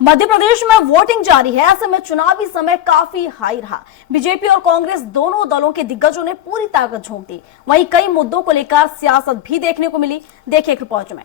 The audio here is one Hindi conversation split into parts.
मध्य प्रदेश में वोटिंग जारी है। ऐसे में चुनावी समय काफी हाई रहा। बीजेपी और कांग्रेस दोनों दलों के दिग्गजों ने पूरी ताकत झोंक दी। वहीं कई मुद्दों को लेकर सियासत भी देखने को मिली। देखिए एक रिपोर्ट में।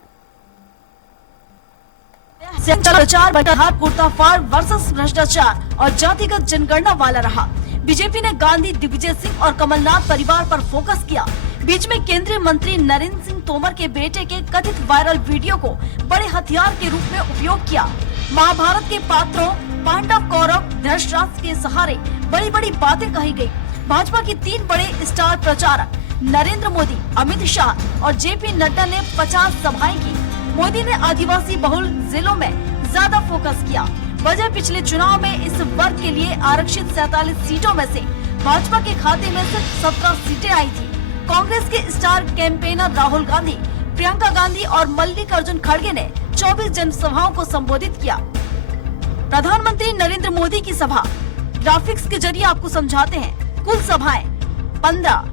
प्रचार बटाहार कुर्ताफाड़ वर्सेस भ्रष्टाचार और जातिगत जनगणना वाला रहा। बीजेपी ने गांधी, दिग्विजय सिंह और कमलनाथ परिवार पर फोकस किया। बीच में केंद्रीय मंत्री नरेंद्र सिंह तोमर के बेटे के कथित वायरल वीडियो को बड़े हथियार के रूप में उपयोग किया। महाभारत के पात्रों पांडव, कौरव, धृतराष्ट्र के सहारे बड़ी बड़ी बातें कही गयी। भाजपा के 3 बड़े स्टार प्रचारक नरेंद्र मोदी, अमित शाह और जेपी नड्डा ने 50 सभाएं की। मोदी ने आदिवासी बहुल जिलों में ज्यादा फोकस किया। वजह पिछले चुनाव में इस वर्ग के लिए आरक्षित 47 सीटों में से भाजपा के खाते में सिर्फ 17 सीटें आई थी। कांग्रेस के स्टार कैंपेनर राहुल गांधी, प्रियंका गांधी और मल्लिकार्जुन खड़गे ने 24 जनसभाओं को संबोधित किया। प्रधानमंत्री नरेंद्र मोदी की सभा ग्राफिक्स के जरिए आपको समझाते हैं। कुल सभाएं 15,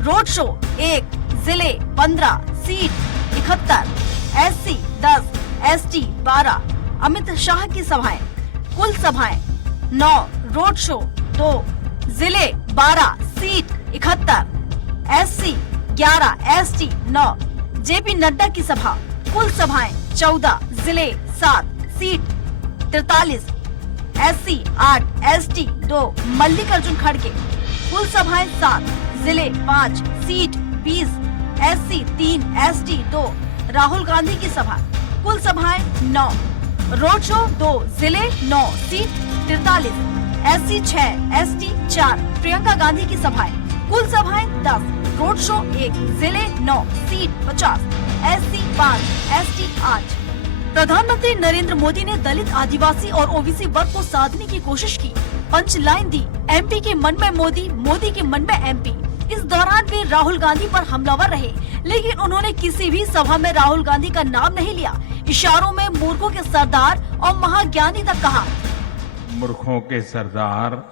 रोड शो 1, जिले 15, seat 71, SC 10, ST 12। Amit Shah की सभाएं कुल सभाएं 9, रोड शो 2, जिले 12, seat 71, SC 11, ST 9। JP Nadda की सभा कुल सभाएं 14, जिले 7, सीट 43, एससी 8, एसटी 2। मल्लिकार्जुन खड़गे कुल सभाएं 7, जिले 5, seat 20, SC 3, ST 2। Rahul Gandhi की सभा कुल सभाएं 9, रोड शो 2, जिले 9, seat 43, SC 6, ST 4। Priyanka Gandhi की सभाएं कुल सभाएं 10, रोड शो 1, जिले 9, सीट 50, एससी 5, एसटी 8। प्रधानमंत्री नरेंद्र मोदी ने दलित, आदिवासी और ओबीसी वर्ग को साधने की कोशिश की। पंच लाइन दी, एमपी के मन में मोदी, मोदी के मन में एमपी। इस दौरान वे राहुल गांधी पर हमलावर रहे, लेकिन उन्होंने किसी भी सभा में राहुल गांधी का नाम नहीं लिया। इशारों में मूर्खों के सरदार और महाज्ञानी तक कहा। मूर्खों के सरदार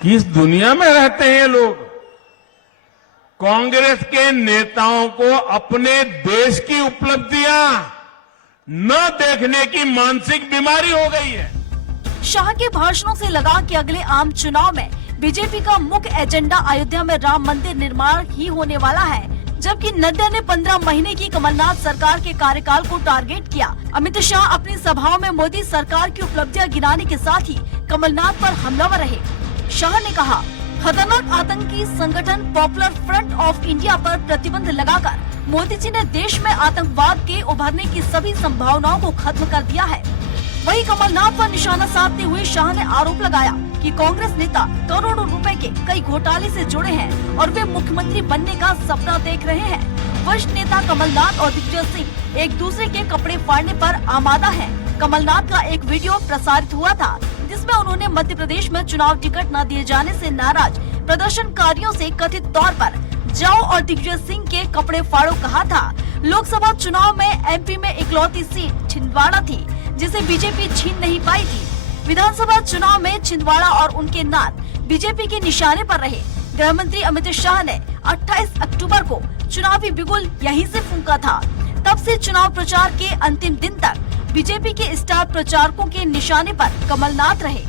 किस दुनिया में रहते हैं लोग? कांग्रेस के नेताओं को अपने देश की उपलब्धियां न देखने की मानसिक बीमारी हो गई है। शाह के भाषणों से लगा कि अगले आम चुनाव में बीजेपी का मुख्य एजेंडा अयोध्या में राम मंदिर निर्माण ही होने वाला है, जबकि नड्डा ने 15 महीने की कमलनाथ सरकार के कार्यकाल को टारगेट किया। अमित शाह अपनी सभाओं में मोदी सरकार की उपलब्धियां गिनाने के साथ ही कमलनाथ पर हमलावर रहे। शाह ने कहा, खतरनाक आतंकी संगठन पॉपुलर फ्रंट ऑफ इंडिया पर प्रतिबंध लगाकर मोदी जी ने देश में आतंकवाद के उभरने की सभी संभावनाओं को खत्म कर दिया है। वहीं कमलनाथ पर निशाना साधते हुए शाह ने आरोप लगाया कि कांग्रेस नेता करोड़ों रुपए के कई घोटाले से जुड़े हैं और वे मुख्यमंत्री बनने का सपना देख रहे हैं। वरिष्ठ नेता कमलनाथ और दिग्विजय सिंह एक दूसरे के कपड़े फाड़ने पर आमादा हैं। कमलनाथ का एक वीडियो प्रसारित हुआ था, जिसमें उन्होंने मध्य प्रदेश में चुनाव टिकट न दिए जाने से नाराज प्रदर्शनकारियों से कथित तौर पर जाओ और दिग्विजय सिंह के कपड़े फाड़ो कहा था। लोकसभा चुनाव में एमपी में इकलौती सीट छिंदवाड़ा थी, जिसे बीजेपी छीन नहीं पाई थी। विधानसभा चुनाव में छिंदवाड़ा और उनके नाथ बीजेपी के निशाने पर रहे। गृह मंत्री अमित शाह ने 28 अक्टूबर को चुनावी बिगुल यहीं से फूंका था। तब से चुनाव प्रचार के अंतिम दिन तक बीजेपी के स्टार प्रचारकों के निशाने पर कमलनाथ रहे।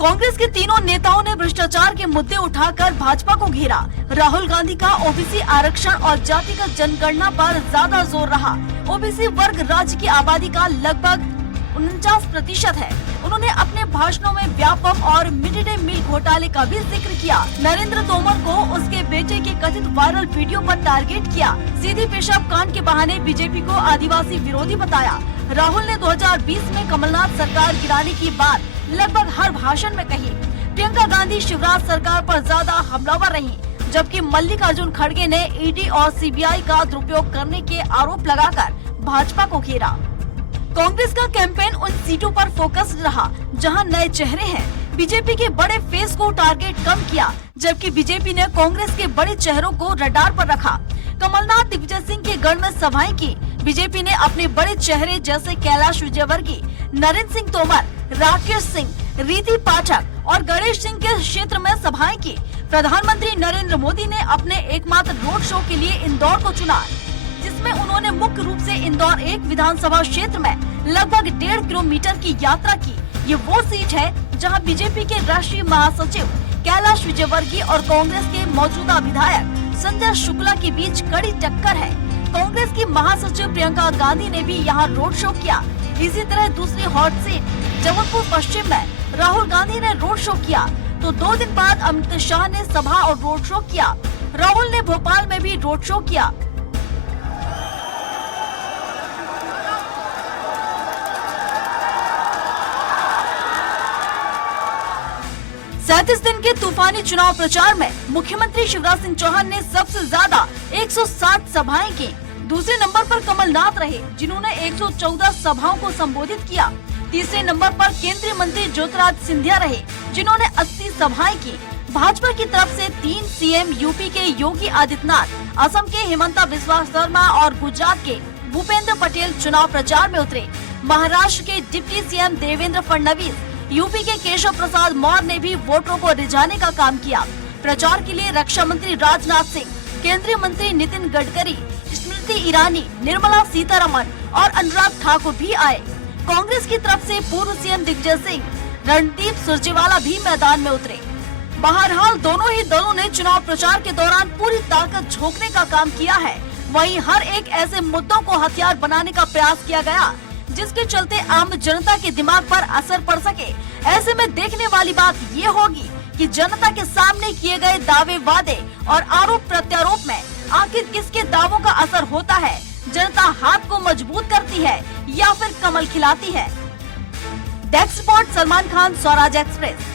कांग्रेस के तीनों नेताओं ने भ्रष्टाचार के मुद्दे उठाकर भाजपा को घेरा। राहुल गांधी का ओबीसी आरक्षण और जातिगत जनगणना पर ज्यादा जोर रहा। ओबीसी वर्ग राज्य की आबादी का लगभग 49% है। उन्होंने अपने भाषणों में व्यापम और मिड डे मील घोटाले का भी जिक्र किया। नरेंद्र तोमर को उसके बेटे के कथित वायरल वीडियो पर टारगेट किया। सीधी पेशाब कांड के बहाने बीजेपी को आदिवासी विरोधी बताया। राहुल ने 2020 में कमलनाथ सरकार गिराने की बात लगभग हर भाषण में कही। प्रियंका गांधी शिवराज सरकार पर ज्यादा हमलावर रही, जबकि मल्लिकार्जुन खड़गे ने ईडी और सीबीआई का दुरुपयोग करने के आरोप लगाकर भाजपा को घेरा। कांग्रेस का कैंपेन उन सीटों पर फोकस्ड रहा जहां नए चेहरे हैं। बीजेपी के बड़े फेस को टारगेट कम किया, जबकि बीजेपी ने कांग्रेस के बड़े चेहरों को रडार पर रखा। कमलनाथ, दिग्विजय सिंह के गढ़ में सभाएं की। बीजेपी ने अपने बड़े चेहरे जैसे कैलाश विजयवर्गीय, नरेंद्र सिंह तोमर, राकेश सिंह, रीति पाठक और गणेश सिंह के क्षेत्र में सभाएं की। प्रधानमंत्री नरेंद्र मोदी ने अपने एकमात्र रोड शो के लिए इंदौर को चुना, जिसमें उन्होंने मुख्य रूप से इंदौर 1 विधानसभा क्षेत्र में लगभग 1.5 किलोमीटर की यात्रा की। ये वो सीट है जहां बीजेपी के राष्ट्रीय महासचिव कैलाश विजयवर्गीय और कांग्रेस के मौजूदा विधायक संजय शुक्ला के बीच कड़ी टक्कर है। कांग्रेस की महासचिव प्रियंका गांधी ने भी यहाँ रोड शो किया। इसी तरह दूसरी हॉट सीट जबलपुर पश्चिम में राहुल गांधी ने रोड शो किया, तो 2 दिन बाद अमित शाह ने सभा और रोड शो किया। राहुल ने भोपाल में भी रोड शो किया। सैंतीस दिन के तूफानी चुनाव प्रचार में मुख्यमंत्री शिवराज सिंह चौहान ने सबसे ज्यादा 160 सभाएं की। दूसरे नंबर पर कमलनाथ रहे, जिन्होंने 114 सभाओं को संबोधित किया। तीसरे नंबर पर केंद्रीय मंत्री ज्योतिरादित्य सिंधिया रहे, जिन्होंने 80 सभाएं की। भाजपा की तरफ से 3 सीएम यूपी के योगी आदित्यनाथ, असम के हिमंता बिस्वा शर्मा और गुजरात के भूपेंद्र पटेल चुनाव प्रचार में उतरे। महाराष्ट्र के deputy CM Devendra Fadnavis, UP के केशव प्रसाद मौर्य ने भी वोटरों को रिझाने का काम किया। प्रचार के लिए रक्षा मंत्री राजनाथ सिंह, केंद्रीय मंत्री नितिन गडकरी, स्मृति ईरानी, निर्मला सीतारमण और अनुराग ठाकुर भी आए। कांग्रेस की तरफ से पूर्व सीएम दिग्विजय सिंह, रणदीप सुरजेवाला भी मैदान में उतरे। बहरहाल दोनों ही दलों ने चुनाव प्रचार के दौरान पूरी ताकत झोंकने का काम किया है। वहीं हर एक ऐसे मुद्दों को हथियार बनाने का प्रयास किया गया जिसके चलते आम जनता के दिमाग पर असर पड़ सके। ऐसे में देखने वाली बात ये होगी कि जनता के सामने किए गए दावे, वादे और आरोप प्रत्यारोप में आखिर किसके दावों का असर होता है। जनता हाथ को मजबूत करती है या फिर कमल खिलाती है। Desk report, Salman Khan, Swaraj express.